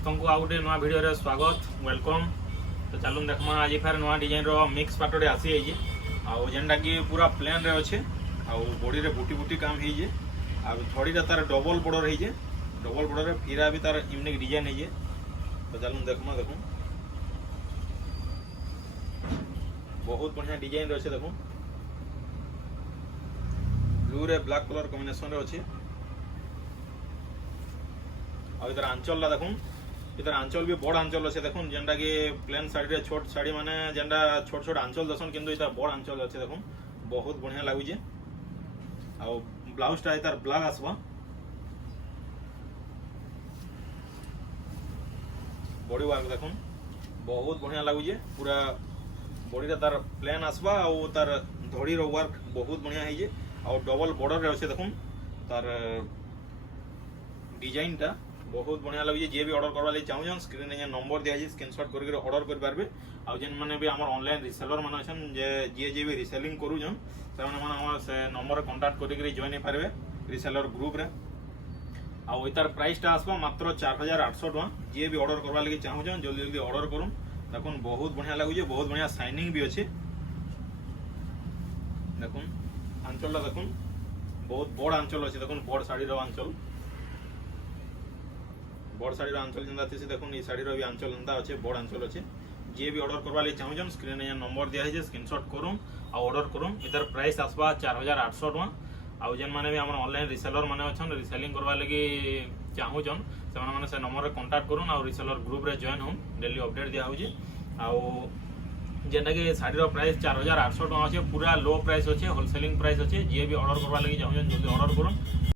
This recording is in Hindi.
समस्त को आउ गोटे नुआ भिडियो स्वागत वेलकम। तो चलून देखमा आज फेर नुआ डिजाइन रो मिक्स पाटोडे आसी जाइए आउ जेनटा कि पूरा प्लेन रे अच्छे आउ बॉडी रे बुटी बुटी काम होइए आ थोड़ी रे तार डबल बॉर्डर होइए डबल बॉर्डर रे फिरा भी तार यूनिक डिजाइन होइए। तो चलून देखमा देखूं बहुत बढ़िया डिजाइन रे अच्छे देखूं ब्लू रे ब्लैक कलर कॉम्बिनेशन रे अच्छे आ इधर आंचल ला देखूं इधर आंचल भी बड़ आंचल अच्छे देखूं जेनटा कि प्लेन साड़ी रे छोट साड़ी माने जेनटा छोट छोट आंचल दसन किंतु इधर बड़ आंचल अच्छे देखूं बहुत बढ़िया लागुचे आ ब्लाउज टा इधर ब्लैक आसबा बॉडी वर्क देखूं बहुत बढ़िया लागुचे पूरा बॉडी रे तार प्लेन आसबा आ तार धड़ी रो वर्क बहुत बढ़िया है आ डबल बॉर्डर रे अच्छे देखूं तार डिजाइन टा बहुत बढ़िया लगे जे भी ऑर्डर करवा लगे चाहूँ स्क्रीन में नंबर दिया स्क्रीनशॉट करके ऑर्डर कर पारबे आ जेन माने भी हमर ऑनलाइन रिसेलर माने अछन जे भी रिसेलिंग करू जन से माने हमर से नंबर कांटेक्ट करके जॉइन हो पारबे रिसेलर ग्रुप रे आ ओइतार प्राइस टा आसबा मात्र 4800 टका जे भी ऑर्डर करवा लगे चाहूँ जल्दी जल्दी ऑर्डर करूँ देखुन बहुत बढ़िया लगुचे बहुत बढ़िया शाइनिंग भी अच्छे देखुन आंचल देखुन बहुत बड़ आंचल अच्छे देखुन बड़ साड़ी रो आंचल बड़ साड़ी आंचल जेनता थी देखुन ये साड़ी भी आंचल एंता अच्छे बड़ आंचल अच्छे जे भी ऑर्डर करवा लगे चाहूँ स्क्रीन में नंबर दिया है स्क्रीनशॉट करूँ आ ऑर्डर करूँ इधर प्राइस आसबा 4800 टका आउ जेन माने भी हमर ऑनलाइन रिसेलर माने अछन रिसेलिंग करवा लगी चाहूँ से माने से नंबर कांटेक्ट करूँ आ रिसेलर ग्रुप रे जॉइन होम डेली अपडेट दिया होजी आउ जेनटा कि साड़ी प्राइस 4800 टका अच्छे पूरा लो प्राइस अच्छे होलसेलिंग प्राइस अच्छे जे भी ऑर्डर करवा लगी चाहूँ जल्दी ऑर्डर करूँ।